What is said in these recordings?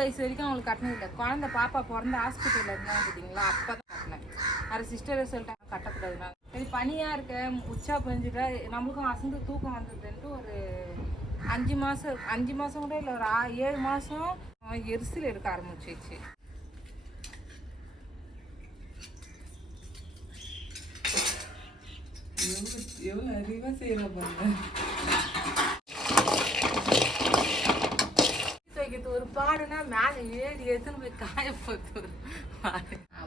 வயசு வரைக்கும் அவங்களுக்கு கட்டினது இல்லை. குழந்தை பாப்பா பிறந்த ஹாஸ்பிட்டலில் இருந்தாங்க பார்த்தீங்களா? அப்போ தான் கட்டினேன் அது சிஸ்டர் சொல்லிட்டாங்க கட்டக்கூடாதுனால சரி பனியாக இருக்க உச்சா பெஞ்சுட்டா நம்மளுக்கும் அசந்து தூக்கம் வந்ததுன்ட்டு ஒரு அஞ்சு மாதம் அஞ்சு மாதம் கூட இல்லை ஒரு ஆ- ஏழு மாதம் எரிசல் எடுக்க ஆரம்பிச்சிச்சு எவ்வளோ எவ்வளோ அறிவாக செய்கிற பாருங்க துவைக்கிறது ஒரு பாடுனா மேலே ஏறி எடுத்துன்னு போய் காய போட்டு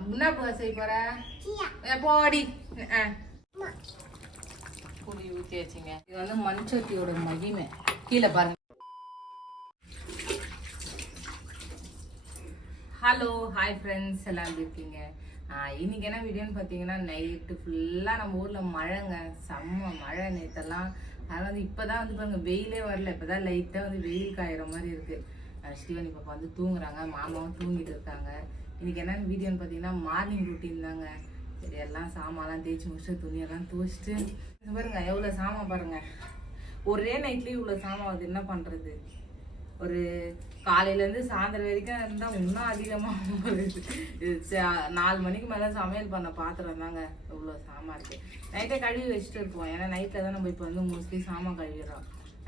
என்ன போ செய்ய போற? போடி. புளி ஊற்றி வச்சுங்க. இது வந்து மண் சட்டியோட மகிமை. கீழே பாருங்க. ஹலோ ஹாய் ஃப்ரெண்ட்ஸ் எல்லாம் எப்படி இருக்கீங்க? இன்னைக்கு என்ன வீடியோன்னு பார்த்தீங்கன்னா நைட்டு ஃபுல்லாக நம்ம ஊரில் மழைங்க. செம்ம மழை நேற்றெல்லாம் அது வந்து இப்போ தான் வந்து பாருங்க வெயிலே வரல. இப்போ தான் லைட்டாக வந்து வெயில் காயிற மாதிரி இருக்குது ஸ்ரீவனி பாப்பா வந்து தூங்குறாங்க மாமாவும் தூங்கிட்டு இருக்காங்க. இன்னைக்கு என்னென்னு வீடியோன்னு பார்த்தீங்கன்னா மார்னிங் ரொட்டீன் தாங்க. சரி எல்லாம் சாமான்லாம் தேய்ச்சி முடிச்சுட்டு துணியெல்லாம் துவச்சிட்டு பாருங்க எவ்வளோ சாமான் பாருங்க. ஒரே நைட்லேயும் இவ்வளோ சாமான் அது என்ன பண்ணுறது ஒரு காலையிலேருந்து சாயந்தரம் வரைக்கும் இருந்தால் இன்னும் அதிகமாக வருது. ச- நாலு மணிக்கு மேலே சமையல் பண்ண பாத்திரம் தாங்க. இவ்வளோ சாமான் இருக்குது நைட்டை கழுவி வச்சுட்டு இருப்போம். ஏன்னா நைட்டில் தான் நம்ம இப்போ வந்து மோஸ்ட்லி சாமான் கழுவிடுறோம்.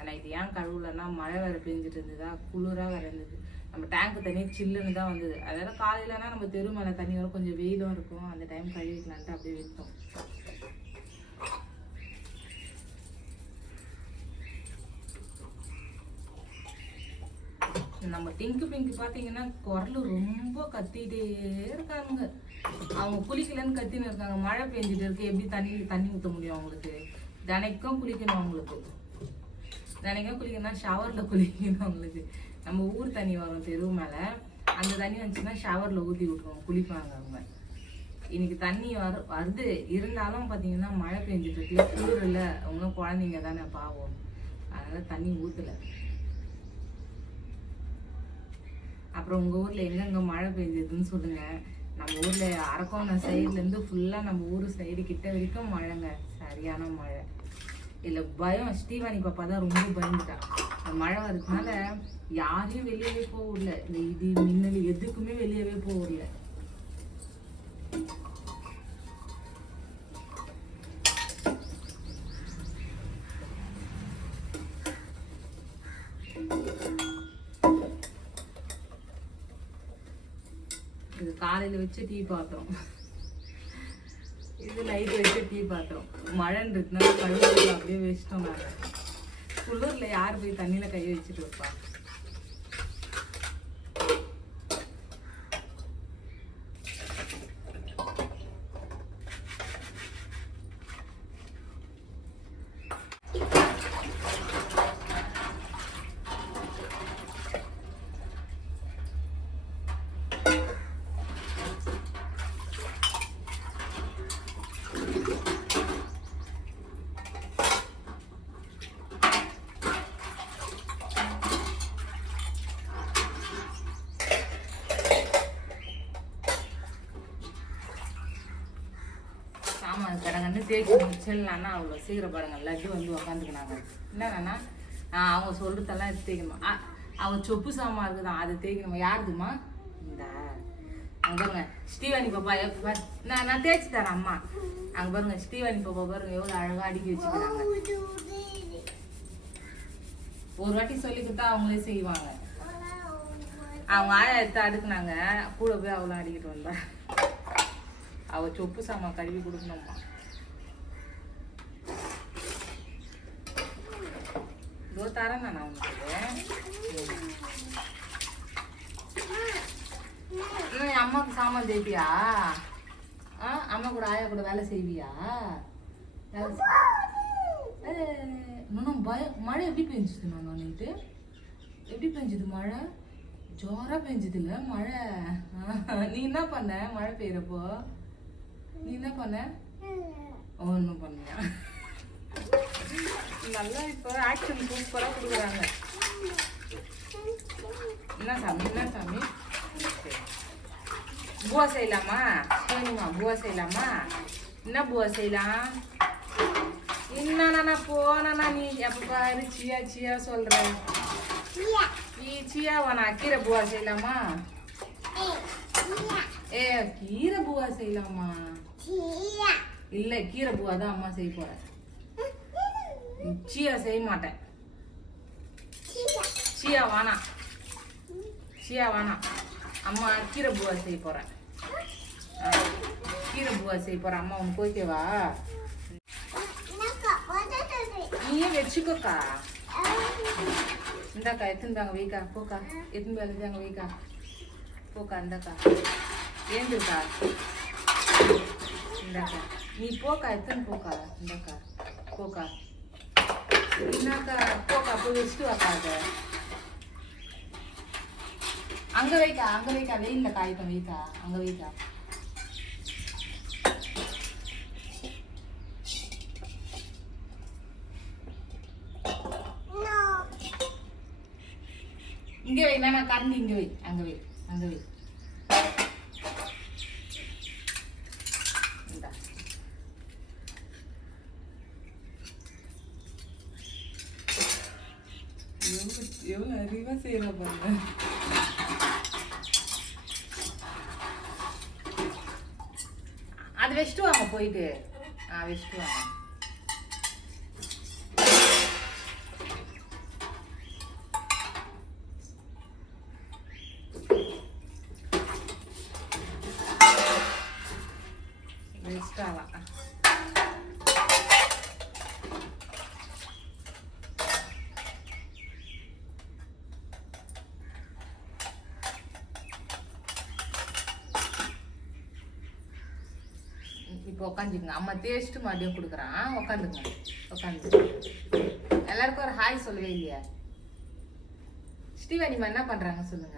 நைட்டு ஏன் கழுவுலன்னா மழை வேறு பெஞ்சிட்டு இருந்ததா? குளிராக வேறு இருந்தது. நம்ம டேங்க் தண்ணி சில்லுன்னு தான் வந்தது. அதனால் காலையிலனா நம்ம தெரு மேலே தண்ணி வரும் கொஞ்சம் வெயிலும் இருக்கும். அந்த டைம் கழுவிக்கலான்ட்டு அப்படியே விட்டோம். நம்ம டிங்கு பிங்கு பார்த்தீங்கன்னா குரல் ரொம்ப கத்திட்டே இருக்காங்க. அவங்க குளிக்கலன்னு கத்தின்னு இருக்காங்க. மழை பெஞ்சிட்டு இருக்கு. எப்படி தண்ணி தண்ணி ஊற்ற முடியும் அவங்களுக்கு? தினைக்கும் குளிக்கணும் அவங்களுக்கு. தினைக்கும் குளிக்கணும்னா ஷவரில் குளிக்கணும் அவங்களுக்கு நம்ம ஊர் தண்ணி வரும் தெருவு மேலே. அந்த தண்ணி வந்துச்சுன்னா ஷவரில் ஊற்றி விட்ருவோம் குளிப்பாங்க அவங்க. இன்னைக்கு தண்ணி வரு வருது. இருந்தாலும் பார்த்தீங்கன்னா மழை பெஞ்சிட்டு இருக்கு. குளிர் இல்லை. அவங்க குழந்தைங்க தானே பாவம். அதனால் தண்ணி ஊற்றலை அப்புறம் உங்கள் ஊரில் எங்கெங்கே மழை பெஞ்சதுன்னு சொல்லுங்கள் நம்ம ஊரில் அரக்கோணம் சைட்லேருந்து ஃபுல்லாக நம்ம ஊர் சைடு கிட்ட வரைக்கும் மழைங்க. சரியான மழை. இதில் பயம். ஸ்ரீவாணி பாப்பா தான் ரொம்ப பயந்துட்டா. மழை வரதுனால யாரையும் வெளியவே போக விடல. இந்த இடி மின்னல் எதுக்குமே வெளியவே போக விடல. இது காலையில் வச்சு டீ பார்த்தோம் இது நைட் வச்சு டீ பாத்திரம். மழைன்றதுனால கழுவுறது அப்படியே வச்சிட்டோம் நாங்கள் குளிரில் யார் போய் தண்ணியில் கை வச்சுட்டு வைப்பா சாமான் கடங்கன்னு தேய்ச்சி முடிச்சிடலான்னா அவ்வளோ சீக்கிரம் பாருங்கள் லட்டு வந்து உக்காந்துக்கினாங்க என்னன்னா அவங்க சொல்கிறதெல்லாம் தேய்க்கணுமா. ஆ, அவங்க சொப்பு சாமான் இருக்குதான் அதை தேய்க்கணுமா? யாருதுமா இந்த அங்கே பாருங்க ஸ்ரீவாணி பாப்பா எப்ப நான் நான் தேய்ச்சி தரேன் அம்மா. அங்கே பாருங்க ஸ்ரீவாணி பாப்பா பாருங்க எவ்வளோ அழகாக அடுக்கி வச்சுக்கிறாங்க ஒரு வாட்டி சொல்லி கொடுத்தா அவங்களே செய்வாங்க. அவங்க ஆயா எடுத்து அடுக்குனாங்க. கூட போய் அவ்வளோ அடிக்கிட்டு வந்தா. அவள் சொப்பு சாமான் கழுவி கொடுக்கணும்மா. இதோ தரேன் நான் உங்களுக்கு என் அம்மாவுக்கு சாமான் தேய்ப்பியா? ஆ அம்மா கூட ஆயா கூட வேலை செய்வியா? இன்னும் பயம் மழை எப்படி பெஞ்சுது நான் நேற்று எப்படி பெஞ்சுது மழை? ஜோராக பெஞ்சுது மழை. நீ என்ன பண்ண? மழை பெய்யுறப்போ? நீ என்ன பண்ண? ஒன்றும் பண்ணியா நல்லா இப்போ ஆக்ஷன் சூப்பராக கொடுக்குறாங்க. என்ன சாமி என்ன சாமி. பூவா செய்யலாமா? சரிம்மா பூவா செய்யலாமா? என்ன பூவா செய்யலாம்? என்னண்ணா போனா நீ? எப்ப பாரு சியா சியா சொல்ற. கீ சியா வேணா கீரை பூவா செய்யலாமா? ஏ கீரை பூவா செய்யலாமா? இல்ல கீரை பூவா தான் அம்மா செய்ய போறேன் சியா செய்ய மாட்டேன். சியா. வேணாம் சியா வேணாம் அம்மா கீரை பூவா செய்ய போறேன் கீரை பூவா செய்ய போறேன் அம்மா உனக்கு ஓகேவா நீயே வச்சுக்கோக்கா. இந்தாக்கா எத்துந்தாங்க வைக்கா. போக்கா எத்துன்னு அழுதாங்க வைக்கா. போக்கா இந்தாக்கா. ஏந்துக்கா இந்தாக்கா. நீ போக்கா எத்தனை போக்கா? இந்தாக்கா. போக்கா. இந்தாக்கா போக்கா போய் வச்சுட்டு வாக்கா அதை. அங்க வைக்கா அங்க வைக்கா. வெயில்ல காய்க்கும் வைக்கா. அங்க வைக்கா. இங்க வை நான் கரண்டி இங்க வை. அங்க வை அங்க வை இந்தா. எவ்வளவு எவ்வளவு அறிவா பாருங்க அது வச்சுட்டு வாங்க போயிட்டு. ஆ வச்சுட்டு வாங்க வச்சுட்டாலாம் இப்போ உட்காந்துக்குங்க அம்மா தேய்ச்சிட்டு மறுபடியும் கொடுக்குறான். உட்காந்துக்குங்க உட்காந்து எல்லாருக்கும் ஒரு ஹாய் சொல்லவே இல்லையா. ஸ்ரீவாணிமா என்ன பண்றாங்க சொல்லுங்க.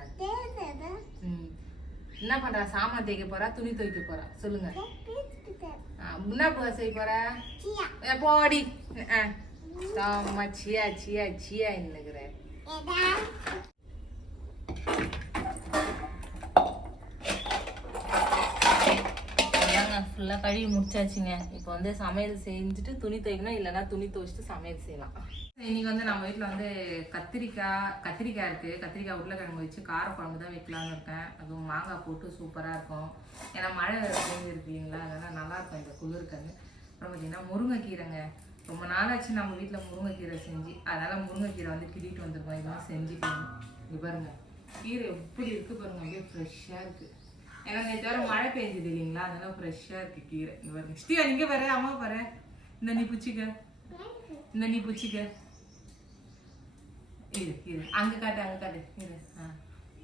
என்ன பண்றா? சாமான் தேய்க்க போறா துணி துவைக்க போறா. சொல்லுங்க. என்ன செய்ய போறா? போடி. சாமா சியா சியா சியா என்னங்கிற ஃபுல்லாக கழுவி முடிச்சாச்சுங்க. இப்போ வந்து சமையல் செஞ்சுட்டு துணி துவைக்கணும் இல்லைன்னா துணி துவைச்சிட்டு சமையல் செய்யலாம். இன்னைக்கு வந்து நம்ம வீட்டில் வந்து கத்திரிக்காய் கத்திரிக்காய் இருக்குது கத்திரிக்காய் உருளைக்கிழங்கு வச்சு கார குழம்பு தான் வைக்கலாம்னு இருக்கேன். அதுவும் மாங்காய் போட்டு சூப்பராக இருக்கும். ஏன்னா மழை வேறு பெய்ஞ்சிருக்கு இல்லைங்களா? அதனால் நல்லாயிருக்கும் இந்த குளிருக்கு அப்புறம் பார்த்தீங்கன்னா முருங்கைக்கீரைங்க. ரொம்ப நாளாச்சு நம்ம வீட்டில் முருங்கைக்கீரை செஞ்சு. அதனால் முருங்கைக்கீரை வந்து கிட்டிட்டு வந்திருக்கோம். இதெல்லாம் செஞ்சுக்கணும் இங்க பாருங்கள் கீரை எப்படி இருக்குது பாருங்கள் அப்படியே ஃப்ரெஷ்ஷாக இருக்குது ஏன்னா நேற்று வர மழை பெஞ்சது இல்லைங்களா? அதனால ஃப்ரெஷ்ஷாக இருக்கு கீரை. இங்க பாருங்க. ஸ்ரீயா நீங்க பாரு அம்மா பாரு இந்த நீ பிடிச்சிக்க. இந்த நீ பிடிச்சிக்க. இரு இரு. அங்க காட்டு அங்க காட்டு. இரு. ஆ.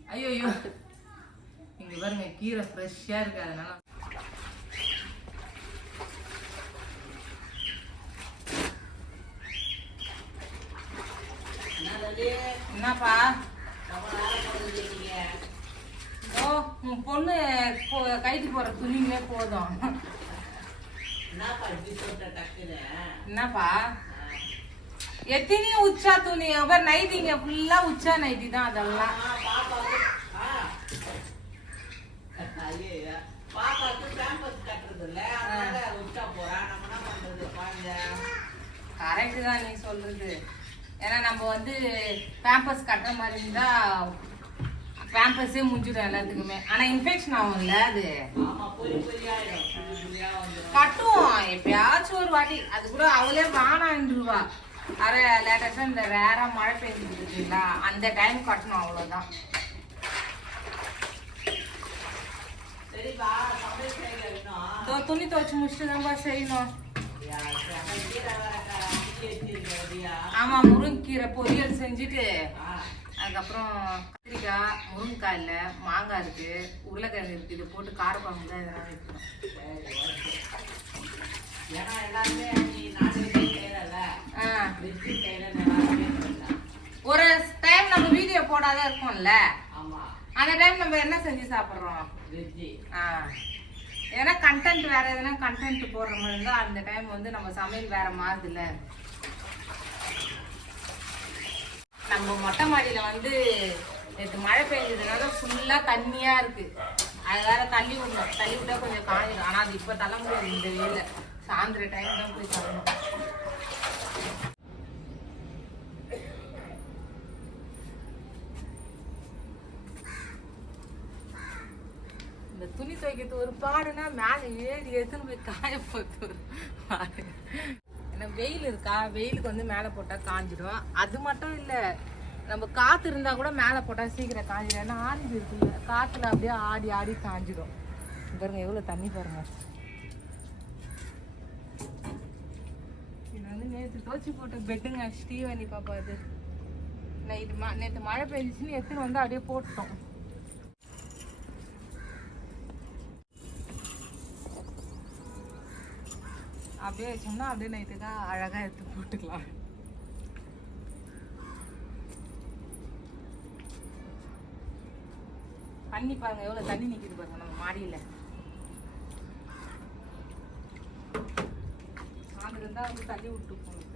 ஐயோ ஐயோ. இங்க பாருங்க கீரை ஃப்ரெஷ்ஷாக இருக்கு. அதனால என்னப்பா? உன் பொண்ணு கைட்டு போற துணிங்களே போதும். என்னப்பா எத்தனையும் உச்சா துணி அப்புறம் நைட்டிங்க ஃபுல்லா உச்சா நைட்டி தான் அதெல்லாம். கரெக்டு தான் நீ சொல்றது. ஏன்னா நம்ம வந்து பேம்பஸ் கட்டுற மாதிரி இருந்தா பேம்பஸே முடிஞ்சிடும் எல்லாத்துக்குமே. ஆனா இன்ஃபெக்ஷன் ஆகும்ல அது? கட்டுவோம். எப்பயாச்சும் ஒரு வாட்டி. அது கூட அவளே வானான்ருவா அரை லேட்டஸ்டா இந்த ரேரா மழை பெஞ்சுட்டு இருக்குங்களா அந்த டைம் கட்டணும் அவ்வளவுதான். துணி துவைச்சு முடிச்சுட்டு தான்ப்பா செய்யணும். ஆமா முருங்கீரை பொரியல் செஞ்சுட்டு. அதுக்கப்புறம் கத்திரிக்காய் முருங்கைக்காய் இல்லை மாங்காய் இருக்கு உருளைக்கிழங்கு இருக்கு இது போட்டு காரக்குழம்பு தான் இதெல்லாம் வைக்கணும். ஆ. ஒரு டைம் நம்ம வீடியோ போடாத இருக்கோம்ல? அந்த டைம் நம்ம என்ன செஞ்சு சாப்பிட்றோம்? ஆ. ஏன்னா கண்டென்ட் வேற எதுனா கண்டென்ட் போடுற மாதிரி இருந்தா அந்த டைம் வந்து நம்ம சமையல் வேற மாறுதுல்ல. நம்ம மொட்டை மாடியில் வந்து நேற்று மழை பெஞ்சதுனால ஃபுல்லாக தண்ணியாக இருக்குது அது வேற தள்ளி விடணும். தள்ளி விட்டா கொஞ்சம் காஞ்சிடும். ஆனால் அது இப்போ தள்ள முடியாது. இந்த வெயிலில். சாயந்தர டைம் தான் போய் தள்ளணும். இந்த துணி துவைக்கிறது ஒரு பாடுனா மேலே ஏறி எடுத்துன்னு போய் காய ஒரு வெயில் இருக்கா? வெயிலுக்கு வந்து மேலே போட்டால் காஞ்சிடும். அது மட்டும் இல்லை நம்ம காற்று இருந்தால் கூட மேலே போட்டால் சீக்கிரம் காஞ்சிடும். ஏன்னா ஆடி இருக்குல்ல காற்றுல அப்படியே ஆடி ஆடி காஞ்சிடும். பாருங்க எவ்வளோ தண்ணி பாருங்க. இது வந்து நேற்று துவச்சி போட்ட பெட்டுங்க ஸ்டீவனி பாப்பா இது நைட்டு மா நேற்று மழை பெஞ்சிச்சுன்னு எடுத்துன்னு வந்து அப்படியே போட்டோம் அப்படியே வச்சோம்னா அப்படியே நைட்டுக்கா அழகாக எடுத்து போட்டுக்கலாம். தண்ணி பாருங்க எவ்வளோ தண்ணி நிற்கிது பாருங்க நம்ம மாடியில். சாமி வந்து தள்ளி விட்டு போகணும்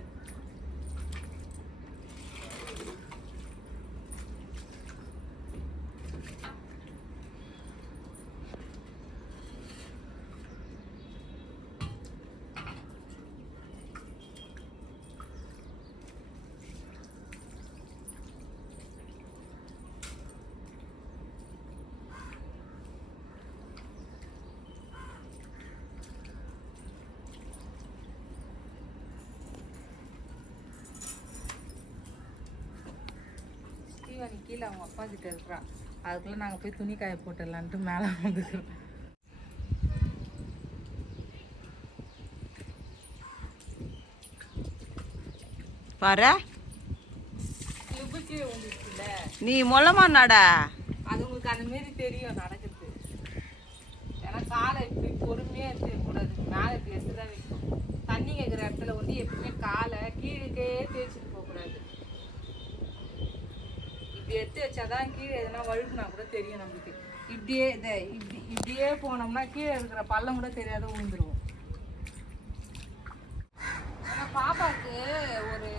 ஸ்ரீவாணி கீழே அவங்க அப்பா கிட்ட இருக்கிறா. அதுக்குள்ள நாங்க போய் துணி காய போட்டுடலான்ட்டு மேலே வந்துக்கிறோம். பாரு. நீ மொல்லமா நடா. அது உங்களுக்கு அந்த மாரி தெரியும் நடக்குது ஏன்னா காலை இப்படி பொறுமையா எடுத்து கூடாது. மேலே இப்படி எடுத்து தான் தண்ணி கேட்குற இடத்துல வந்து எப்பவுமே காலை கீழே தேய்ச்சிட்டு போகக்கூடாது இப்படி எடுத்து வச்சாதான் கீழே எதனா வழுக்குனா கூட தெரியும் நம்மளுக்கு. இப்படியே இதை இப்படி இப்படியே போனோம்னா கீழே இருக்கிற பள்ளம் கூட தெரியாத விழுந்துருவோம் ஆனால் பாப்பாவுக்கு ஒரு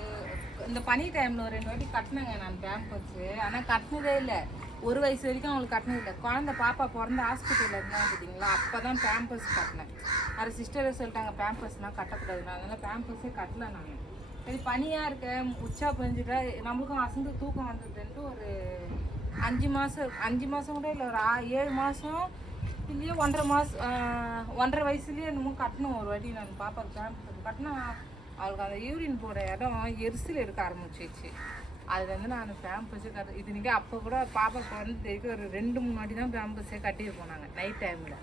இந்த பனி டைமில் ஒரு ரெண்டு வாட்டி கட்டினேங்க நான் பேம்பர்ஸு ஆனால் கட்டினதே இல்லை. ஒரு வயசு வரைக்கும் அவங்களுக்கு கட்டினது இல்லை. குழந்தை பாப்பா பிறந்த ஹாஸ்பிட்டலில் இருந்தாங்க பார்த்தீங்களா அப்போ தான் பேம்பர்ஸ் கட்டினேன் அது சிஸ்டரை சொல்லிட்டாங்க பேம்பர்ஸ்லாம் கட்டக்கூடாதுன்னு அதனால் பேம்பர்ஸே கட்டலை நான். சரி பனியாக இருக்க உச்சா பெஞ்சிட்டா நம்மளுக்கும் அசந்து தூக்கம் வந்ததுன்ட்டு ஒரு அஞ்சு மாதம் அஞ்சு மாதம் கூட இல்லை ஒரு ஆ- ஏழு மாதம் இல்லையே ஒன்றரை மாதம் ஒன்றரை வயசுலேயே என்னமோ கட்டணும் ஒரு வாட்டி நான் பாப்பாவுக்கு பேம்பர்ஸ் கட்டினா அவளுக்கு அந்த யூரின் போட இடம் எரிசல் எடுக்க ஆரம்பிச்சிச்சு வந்து நான் பேம்பஸே கட்டு இன்றைக்கி அப்போ கூட பாப்பாவுக்கு வந்து தெரிவிக்க ஒரு ரெண்டு மூணு வாட்டி தான் பேம்பஸே கட்டிட்டு போனாங்க நைட் டைமில்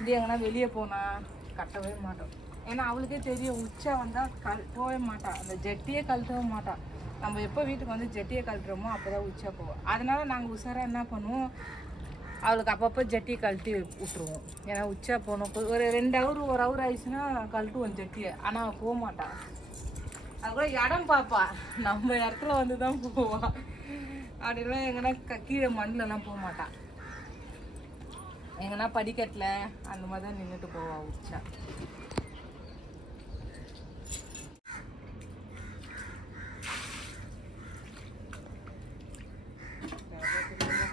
இது எங்கன்னா வெளியே போனால் கட்டவே மாட்டோம். ஏன்னா அவளுக்கே தெரியும் உச்சா வந்தால் கல் போகவே மாட்டாள் அந்த ஜெட்டியே கழட்டவே மாட்டாள் நம்ம எப்போ வீட்டுக்கு வந்து ஜெட்டியை கழட்டுறோமோ அப்போ தான் உச்சா போவோம் அதனால் நாங்கள் உஷாராக என்ன பண்ணுவோம்? அவளுக்கு அப்பப்போ ஜட்டியை கழட்டி விட்டுருவோம். ஏன்னா உச்சா போனோம் ஒரு ரெண்டு ஹவர் ஒரு ஹவர் ஆயிடுச்சுன்னா கழட்டுவோம் ஜட்டியை. ஆனால் அவள் போக மாட்டாள் அது கூட இடம் பார்ப்பா நம்ம இடத்துல வந்து தான் போவான் அப்படிலாம் எங்கன்னா க- கீழே மண்ணிலலாம் போக மாட்டான் எங்கன்னா படிக்கட்டில் அந்த மாதிரி தான் நின்றுட்டு போவா உச்சா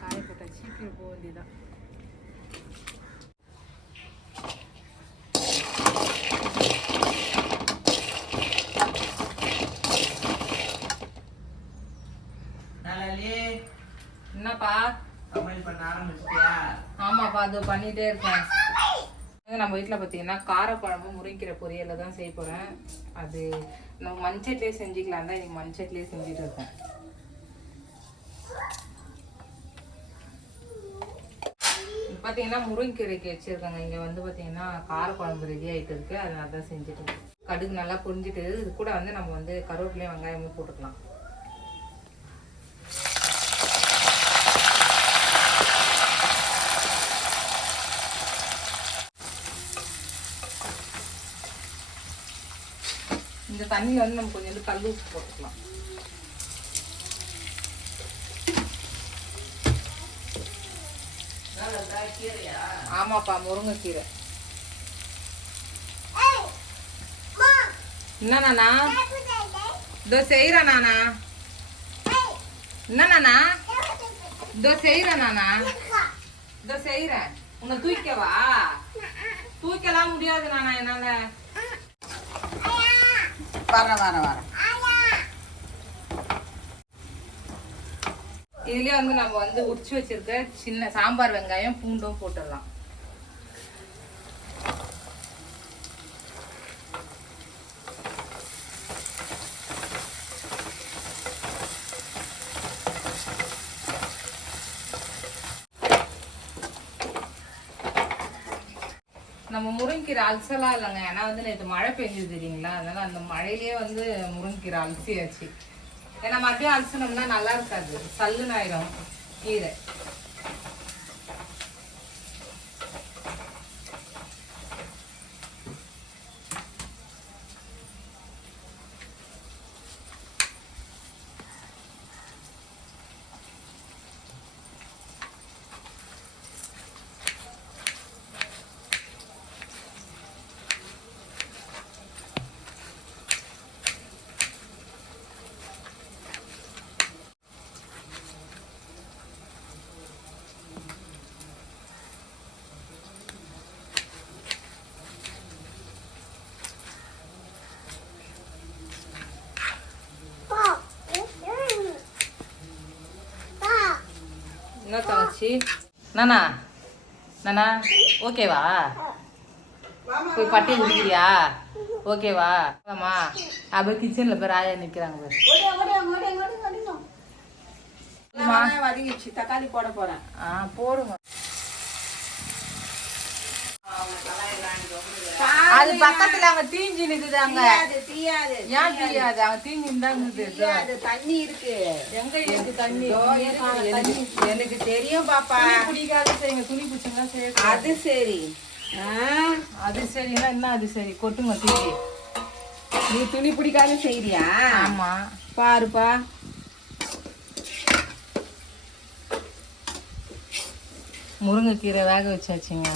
காய போட்டா சீக்கிரம் போக வேண்டியதான் என்னப்பா சமையல் பண்ண ஆரம்பிச்சிட்டியா ஆமாப்பா அது பண்ணிட்டே இருக்கேன் நம்ம வீட்டில் பார்த்தீங்கன்னா காரக்குழம்பு முருங்கீரை பொரியலை தான் செய்ய போகிறேன் அது நம்ம மஞ்சட்லேயே செஞ்சுக்கலாம். தான் இன்னைக்கு மஞ்சட்லேயே செஞ்சுட்டு இருக்கேன். பார்த்தீங்கன்னா முருங்கீரைக்கு வச்சுருக்காங்க. இங்கே வந்து பார்த்தீங்கன்னா காரக்குழம்பு ரெடி ஆகிட்டு இருக்குது அதனால தான் செஞ்சுட்டு கடுகு நல்லா புரிஞ்சிட்டு இது கூட வந்து நம்ம வந்து கருவேப்பிலையும் வெங்காயமும் போட்டுக்கலாம். இந்த தண்ணியில் வந்து நம்ம கொஞ்சம் கல் உப்பு போட்டுக்கலாம். ஆமாப்பா முருங்கைக்கீரை. என்னண்ணா இதோ செய்கிறேன் நானா? என்னண்ணா இதோ செய்கிறேன் நானா? இதோ செய்கிறேன் உன்னை தூக்கவா தூக்கலாம் முடியாது நானா என்னால? வரேன் வரேன் வரேன் இதுலயே வந்து நம்ம வந்து உரிச்சு வச்சிருக்க சின்ன சாம்பார் வெங்காயம் பூண்டும் போட்டுடலாம். நம்ம முருங்கீரை அலசலாம் இல்லைங்க. ஏன்னா வந்து நேற்று மழை பெஞ்சது தெரியுங்களா? அதனால அந்த மழையிலேயே வந்து முருங்கீரை அலசியாச்சு. ஏன்னா மறுபடியும் அலசினோம்னா நல்லா இருக்காது. சல்லுன்னு ஆயிடும் கீரை. என்ன நானா நானா ஓகேவா போய் பட்டி குடிக்கிறியா ஓகேவா ஆமா அப்ப கிச்சன்ல போய் ராயா நிக்கிறாங்க பாரு. தக்காளி போட போறேன் ஆ போடுங்க அது பக்கத்துல அங்க தீஞ்சி நிக்குதாங்க. ஏன் தீயாது. அங்க தீஞ்சி இருந்தாங்க தண்ணி இருக்கு. எங்க இருக்கு தண்ணி? எனக்கு தெரியும் பாப்பா. பிடிக்காத செய்யுங்க. துணி பிடிச்சுங்க செய்ய அது சரி. அது சரின்னா என்ன அது சரி? கொட்டுங்க தூக்கி நீ துணி பிடிக்காத செய்யறியா ஆமா. பாருப்பா. முருங்கைக்கீரை வேக வச்சாச்சுங்க.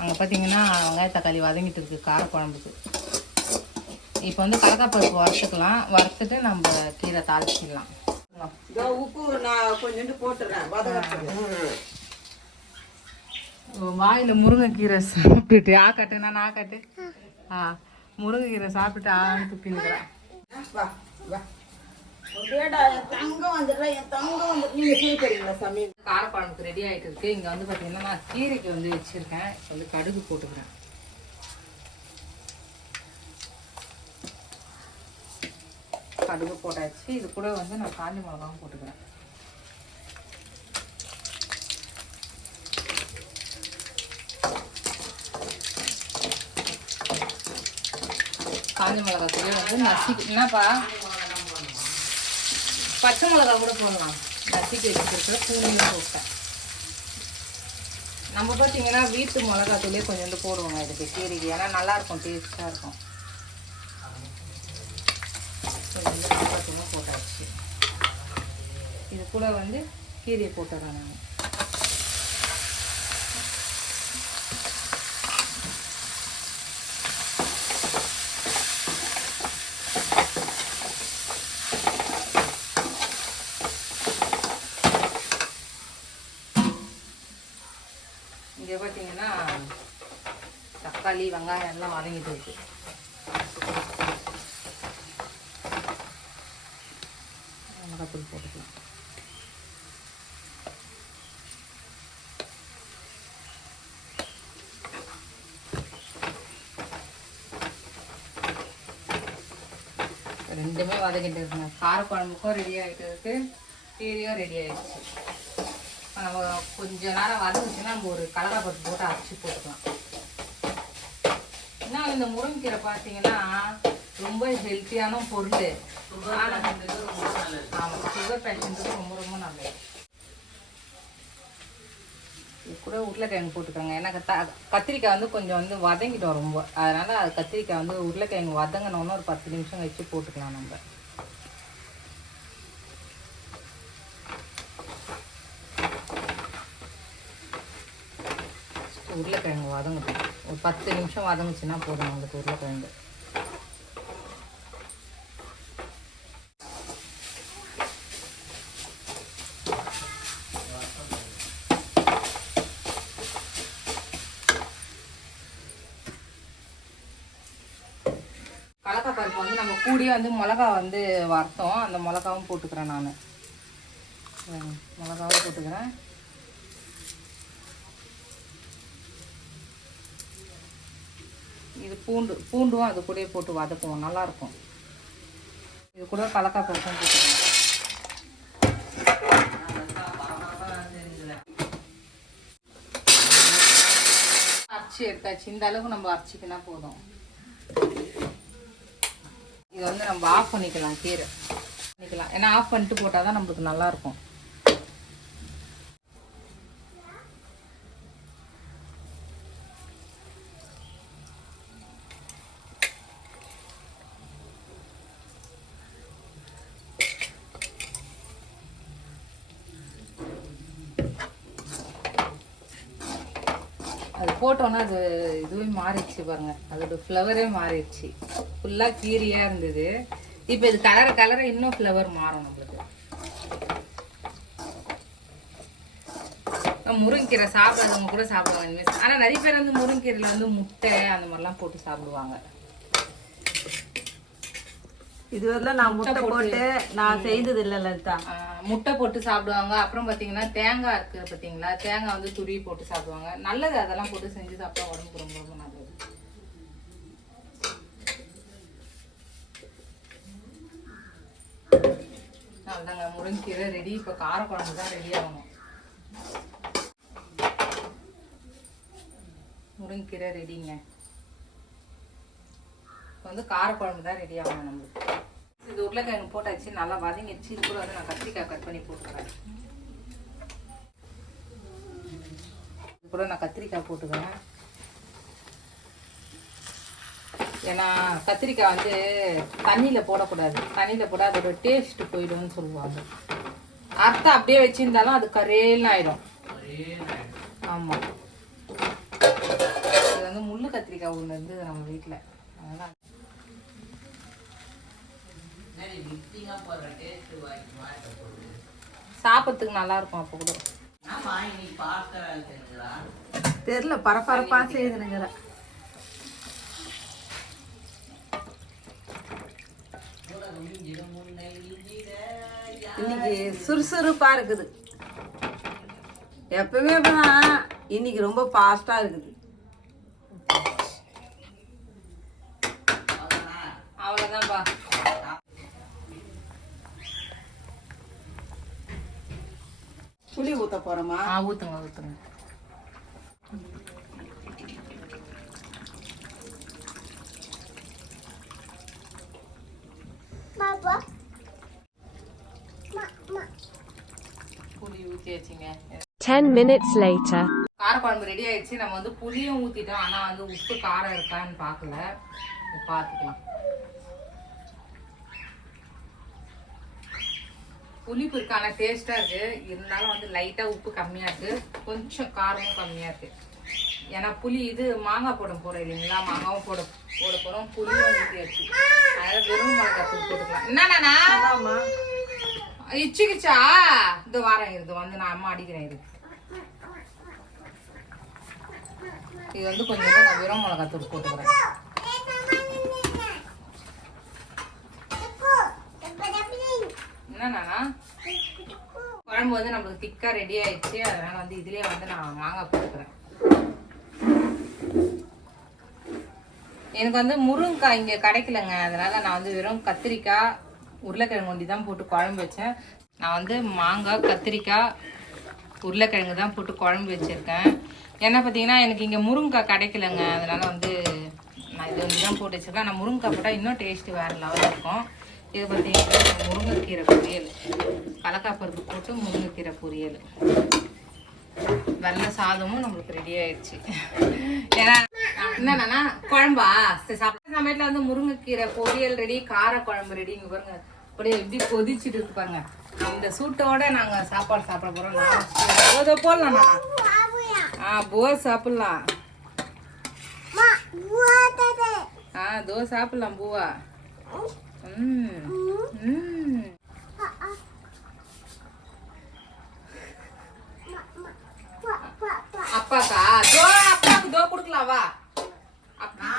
அங்கே பார்த்தீங்கன்னா வெங்காய தக்காளி வதங்கிட்டு இருக்கு காரக்குழம்புக்கு இப்போ வந்து கடலைப்பருப்பு வறுத்துக்கலாம். வறுத்துட்டு நம்ம கீரை தாளிச்சிடலாம் உப்பு நான் கொஞ்சோண்டு போட்டுறேன். வாயில் முருங்கைக்கீரை சாப்பிட்டுட்டு. ஆ கட்டு. நான் ஆ கட்டு. ஆ முருங்கைக்கீரை சாப்பிட்டு ஆன்னு துப்பினுக்கிறேன் வா என் தங்கம் வந்துடுறா என் தங்கம் வந்து நீங்க செய்ய போறீங்களா காரக்குழம்புக்கு ரெடி ஆகிட்டு இருக்கு. இங்கே வந்து பார்த்தீங்கன்னா நான் கீரைக்கு வந்து வச்சுருக்கேன். வந்து கடுகு போட்டுக்கிறேன். கடுகு போட்டாச்சு. இது கூட வந்து நான் காஞ்சி மிளகாவும் போட்டுக்கிறேன். காஞ்சி மிளகாத்துலேயே வந்து நசிக்கு என்னப்பா? பச்சை மிளகா கூட போடலாம். நசுக்கி வச்சுருக்கிற பூனையும் போட்டேன். நம்ம பார்த்தீங்கன்னா வீட்டு மிளகாத்தூளே கொஞ்சோண்டு போடுவோங்க இதுக்கு கீரைக்கு ஏன்னா நல்லாயிருக்கும் டேஸ்ட்டாக இருக்கும். கொஞ்சோண்டு மிளகாத்தூளும் போட்டாச்சு. இது கூட வந்து கீரையை போட்டுறேன் நான் இங்கே பார்த்தீங்கன்னா தக்காளி வெங்காயம் எல்லாம் வதங்கிட்டு இருக்கு. மிளகாத்தூள் போட்டுக்கலாம். ரெண்டுமே வதக்கிட்டு இருக்குங்க. காரக்குழம்புக்கும் ரெடி ஆகிட்டு இருக்கு. கீரையும் ரெடி ஆகிடுச்சு நம்ம கொஞ்ச நேரம் வதங்குச்சுன்னா நம்ம ஒரு கடலைப்பருப்பு போட்டு அரைச்சி போட்டுக்கலாம். இன்னும் இந்த முருங்கைக்கீரை பார்த்தீங்கன்னா ரொம்ப ஹெல்த்தியான பொருள். ஆமாம் சுகர் பேஷண்ட்டுக்கு ரொம்ப ரொம்ப நல்லது. கூட உருளைக்கிழங்கு போட்டுக்கோங்க. ஏன்னா கத்த- கத்திரிக்காய் வந்து கொஞ்சம் வந்து வதங்கிட்டோம் ரொம்ப. அதனால அது கத்திரிக்காய் வந்து உருளைக்கிழங்கு வதங்கினோன்னு ஒரு பத்து நிமிஷம் வச்சு போட்டுக்கலாம் நம்ம. உருளைக்கிழங்கு வதங்கட்டும். ஒரு பத்து நிமிஷம் வதங்குச்சுன்னா போதும் உங்களுக்கு உருளைக்கிழங்கு கடலைக்காய் வந்து நம்ம கூடிய வந்து மிளகா வந்து வறுத்தோம். அந்த மிளகாவும் போட்டுக்கிறேன் நான். மிளகாவும் போட்டுக்கிறேன் இது பூண்டு பூண்டும் அது கூடயே போட்டு வதக்குவோம். நல்லாயிருக்கும் இது கூட கலக்கா பருப்பும் போட்டுக்கணும் அரைச்சி எடுத்தாச்சு. இந்த அளவுக்கு நம்ம அரைச்சிக்கினா போதும். இதை வந்து நம்ம ஆஃப் பண்ணிக்கலாம் கீரை. பண்ணிக்கலாம். ஏன்னா ஆஃப் பண்ணிட்டு போட்டால் தான் நம்மளுக்கு நல்லாயிருக்கும் போட்டோன்னா அது இதுவே மாறிடுச்சு பாருங்க. அதோட ஃப்ளவரே மாறிடுச்சு. ஃபுல்லாக கீரியாக இருந்தது. இப்போ இது கலர கலர இன்னும் ஃப்ளவர் மாறும் நம்மளுக்கு. அஹ் முருங்கைக்கீரை சாப்பிடாதவங்க கூட சாப்பிடுவாங்க ஆனால் நிறைய பேர் வந்து முருங்கைக்கீரையில் வந்து முட்டை அந்த மாதிரிலாம் போட்டு சாப்பிடுவாங்க. இதுவரையிலும் நான் முட்டை போட்டு. நான் செய்தது இல்லை லலிதா. முட்டை போட்டு சாப்பிடுவாங்க. அப்புறம் பார்த்தீங்கன்னா தேங்காய் இருக்குது பார்த்தீங்களா தேங்காய் வந்து துருவி போட்டு சாப்பிடுவாங்க. நல்லது அதெல்லாம் போட்டு செஞ்சு சாப்பிட்டா உடம்புக்கு ரொம்ப ரொம்ப நல்லது. அதாங்க முருங்கீரை ரெடி இப்போ காரக்குழம்பு தான் ரெடி ஆகணும். முருங்கீரை ரெடிங்க இப்போ வந்து காரக்குழம்பு தான் ரெடி ஆகணும் நம்மளுக்கு. இது உருளைக்கிழங்கு போட்டாச்சு நல்லா வதங்கிடுச்சு. இது கூட வந்து நான் கத்திரிக்காய் கட் பண்ணி போட்டுக்கிறேன். இது கூட நான் கத்திரிக்காய் போட்டுக்கிறேன். ஏன்னா கத்திரிக்காய் வந்து தண்ணியில் போடக்கூடாது. தண்ணியில் போட்டால் அதோட டேஸ்ட் போயிடும்னு சொல்லுவாங்க. அர்த்தம் அப்படியே வச்சுருந்தாலும் அது கரேல்னு ஆயிடும். ஆமாம் இது வந்து முள்ளு கத்திரிக்காய் ஒன்று இருந்தது நம்ம வீட்டில் அதனால் சாப்பிட்றதுக்கு நல்லா இருக்கும் அப்போ கூட. தெரியல பரபரப்பா செய்துனுங்கிறேன் இன்னைக்கு சுறுசுறுப்பா இருக்குது. எப்பவுமே இன்னைக்கு ரொம்ப ஃபாஸ்டா இருக்குது அவ்வளோதான்ப்பா புளி ஊத்த போறோமா ஆ ஊற்றுங்க ஊற்றுங்க புளி ஊற்றி வச்சுங்க. 10 minutes later. காரக்குழம்பு ரெடி ஆயிடுச்சு. நம்ம வந்து புளியும் ஊற்றிட்டோம் ஆனால் வந்து உப்பு காரம் இருக்கான்னு பார்க்கல. இப்ப பார்த்துக்கலாம். புளிப்பு இருக்கு ஆனால் டேஸ்ட்டாக இருக்கு. இருந்தாலும் வந்து லைட்டாக உப்பு கம்மியாக இருக்கு. கொஞ்சம் காரமும் கம்மியாக இருக்கு. ஏன்னா புளி இது மாங்காய் போட போகிறோம் இல்லைங்களா? மாங்காவும் போட போட போகிறோம் புளியும் ஊற்றியாச்சு அதனால வெறும் மிளகாய் தூள் போட்டுக்கலாம். என்னண்ணா? இச்சுக்குச்சா? இந்த வாரம் இது வந்து நான் அம்மா அடிக்கிறேன் இது. இது வந்து கொஞ்சம் நான் வெறும் மிளகாய் தூள் போட்டுக்கிறேன். என்னன்னா குழம்பு வந்து நம்மளுக்கு திக்கா ரெடி ஆயிடுச்சு. அதனால வந்து இதுலயே வந்து நான் மாங்காய் போட்டுக்கிறேன். எனக்கு வந்து முருங்கைக்காய் இங்கே கிடைக்கலங்க. அதனால நான் வந்து வெறும் கத்திரிக்காய் உருளைக்கிழங்கு ஒண்டி தான் போட்டு குழம்பு வச்சேன். நான் வந்து மாங்காய் கத்திரிக்காய் உருளைக்கிழங்கு தான் போட்டு குழம்பு வச்சிருக்கேன். ஏன்னா பார்த்தீங்கன்னா எனக்கு இங்கே முருங்கைக்காய் கிடைக்கலங்க. அதனால வந்து நான் இது வந்து தான் போட்டு வச்சிருக்கேன். ஆனால் முருங்கைக்காய் போட்டால் இன்னும் டேஸ்ட்டு வேறு லெவலில் இருக்கும். இது பார்த்தீங்கன்னா முருங்கைக்கீரை பொரியல் கலக்காய் பருப்பு போட்டு முருங்கைக்கீரை பொரியல் வெள்ளை சாதமும் நம்மளுக்கு ரெடி ஆயிடுச்சு ஏன்னா என்னன்னா குழம்பா சரி, சாப்பிட்ட சமயத்துல வந்து முருங்கைக்கீரை பொரியல் ரெடி கார குழம்பு ரெடி இங்க பாருங்க. அப்படியே எப்படி கொதிச்சுட்டு இருப்பாங்க இந்த சூட்டோட நாங்க சாப்பாடு சாப்பிட போறோம் போதோ போடலாம் ஆ போர் சாப்பிடலாம் ஆ தோ சாப்பிடலாம் பூவா அப்பாக்கா? தோ அப்பாக்கு தோ கொடுக்கலாம் வா. அப்பா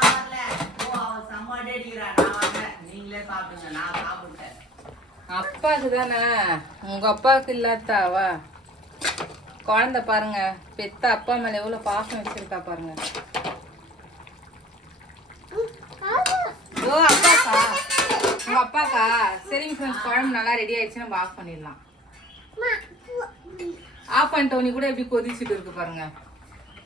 அப்பாக்கு தானே? உங்க அப்பாவுக்கு இல்லாதா வா. குழந்தை பாருங்க. பெத்த அப்பா மேல எவ்வளவு பாசம் வச்சிருக்கா பாருங்க ஓ அப்பாக்கா உங்க அப்பாக்கா? சரிங்க ஃப்ரெண்ட்ஸ் குழம்பு நல்லா ரெடி ஆயிடுச்சு நம்ம ஆஃப் பண்ணிடலாம். ஆஃப் பண்ணிட்டோனி கூட எப்படி கொதிச்சுட்டு இருக்கு பாருங்க.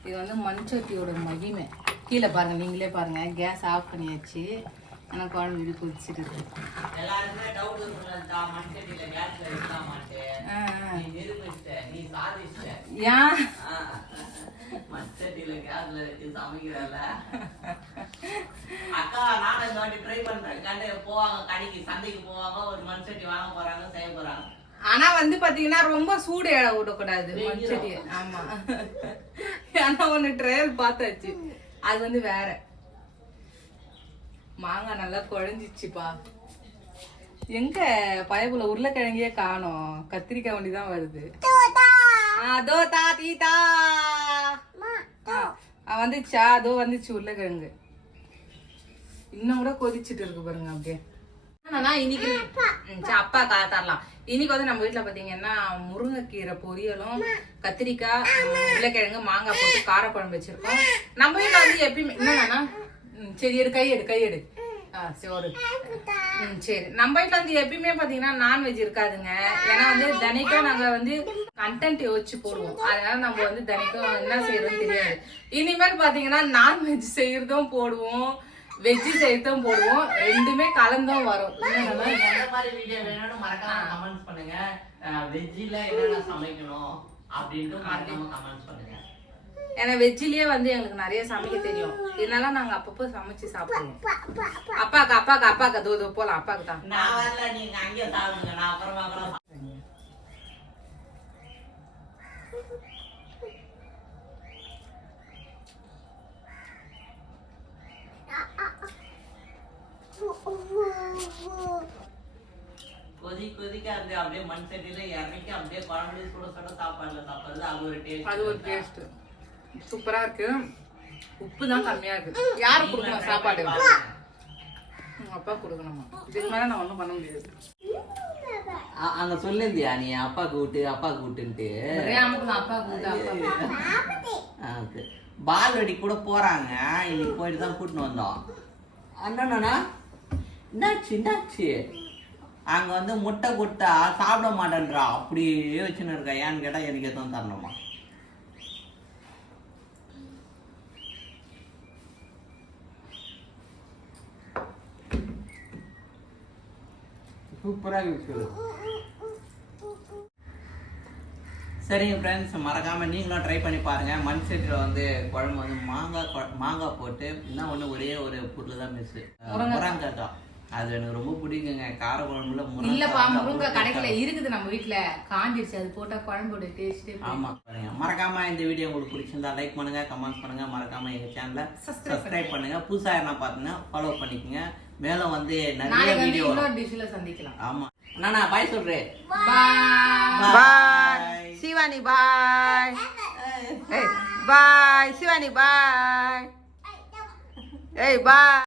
இது வந்து மண்சட்டியோட மகிமை. கீழே பாருங்க நீங்களே பாருங்க. கேஸ் ஆஃப் பண்ணியாச்சு. ஆனால் குழம்பு இது கொதிச்சுட்டு இருக்கு. ஏன் மண்சட்டியில கேஸ்ல வச்சு சமைக்கிறல்ல அக்கா நானும் இந்த வாட்டி ட்ரை பண்றேன். கண்டு போவாங்க கடைக்கு சந்தைக்கு போவாங்க ஒரு மண்சட்டி வாங்க போறாங்க செய்ய போறாங்க. ஆனா வந்து பாத்தீங்கன்னா ரொம்ப சூடு இட விடக்கூடாது மண்சட்டி ஆமா. ஆனா ஒண்ணு ட்ரையல் பார்த்தாச்சு. அது வந்து வேற. மாங்காய் நல்லா குழஞ்சிச்சுப்பா. எங்க பயபுல உருளைக்கிழங்கையே காணோம். கத்திரிக்காய் வண்டி தான் வருது அதோ தா தீதா வந்துச்சா? அதோ வந்துச்சு உருளைக்கிழங்கு. இன்னும் கூட கொதிச்சுட்டு இருக்கு பாருங்க அப்படியே. என்னன்னா இன்னைக்கு? அப்பா. கா தரலாம். இன்னைக்கு வந்து நம்ம வீட்ல பாத்தீங்கன்னா முருங்கைக்கீரை பொரியலும் கத்திரிக்காய் உருளைக்கிழங்கு மாங்காய் போட்டு காரக்குழம்பு வச்சிருக்கோம். நம்ம வீட்ல வந்து எப்பயுமே என்னன்னா ம், சரி எடு கை எடு கை எடு. சோறு ம் சரி. நம்ம வீட்ல வந்து எப்பயுமே பாத்தீங்கன்னா நான்வெஜ் இருக்காதுங்க. ஏன்னா வந்து தினைக்கும் நாங்க வந்து கண்டென்ட் யோசிச்சு போடுவோம். அதனால நம்ம வந்து தினைக்கும் என்ன செய்யறோம்னு தெரியாது. இனிமேல் பாத்தீங்கன்னா நான்வெஜ் செய்யறதும் போடுவோம். வெஜ் செய்யறதும் போடுவோம். ரெண்டுமே கலந்தும் வரும். என்னன்னா எந்த மாதிரி வீடியோ வேணும்னு மறக்காம கமெண்ட்ஸ் பண்ணுங்க. வெஜ்ஜில என்னென்ன சமைக்கணும் அப்படின்ட்டு மறக்காம கமெண்ட்ஸ் பண்ணுங்க. ஏன்னா வெஜ்ஜிலேயே வந்து எங்களுக்கு நிறைய சமைக்க தெரியும். இதனால நாங்க அப்பப்போ சமைச்சு சாப்பிடுவோம். அப்பாக்கு அப்பாக்கு அப்பாக்கு அதோ இதோ போலாம். அப்பாக்கு தான். கொதி கொதிக்க அந்த அப்படியே மண் சட்டியில இறக்கி அப்படியே குழம்புல சுட சுட சாப்பாடுல சாப்பிடுறது. அது ஒரு டேஸ்ட் அது ஒரு டேஸ்ட் சூப்பரா இருக்கு. உப்பு தான் கம்மியா இருக்கு. யாரு கொடுக்கணும் சாப்பாடு? உங்க அப்பா கொடுக்கணுமா? இதுக்கு மேல நான் ஒண்ணும் பண்ண முடியாது. அங்க சொல்லிருந்தியா நீ? அமுக்கு தான் அப்பா கொடுத்தா அப்பா ஓகே. பால்வடி கூட போறாங்க. இன்னைக்கு போயிட்டு தான் கூட்டின்னு வந்தோம். அண்ணனா என்னாச்சு என்னாச்சு? அங்க வந்து முட்டை கொடுத்தா சாப்பிட மாட்டேன்றா. அப்படியே வச்சுன்னு இருக்கா. ஏன்னு கேட்டா எனக்கு எதுவும் தரணுமா? சூப்பராக இருக்குது சரிங்க ஃப்ரெண்ட்ஸ் மறக்காம நீங்களும் ட்ரை பண்ணி பாருங்க. மண் செட்டில் வந்து குழம்பு வந்து மாங்காய் கொ- மாங்காய் போட்டு இன்னும் ஒன்று ஒரே ஒரு பொருள் தான் மிஸ் முருங்காய் தான். அது எனக்கு ரொம்ப பிடிக்குங்க. கார குழம்புல இல்லப்பா முருங்காய் முருங்கை கடைக்குல இருக்குது நம்ம வீட்ல. காஞ்சிருச்சு அது போட்டா குழம்போட டேஸ்ட் ஆமா பாருங்க. மறக்காம இந்த வீடியோ உங்களுக்கு பிடிச்சிருந்தா லைக் பண்ணுங்க கமெண்ட் பண்ணுங்க. மறக்காம எங்க சேனலை சப்ஸ்கிரைப் பண்ணுங்க. புதுசா என்ன பாத்தீங்கன்னா ஃபாலோ பண்ணிக்கங்க. மேலும் வந்து நிறைய வீடியோ இன்னொரு டிஷ்ல சந்திக்கலாம். ஆமா. நானா பாய் சொல்றேன். பாய் பாய் சிவானி பாய் ஏய் பாய் சிவானி பாய் ஏய் பாய்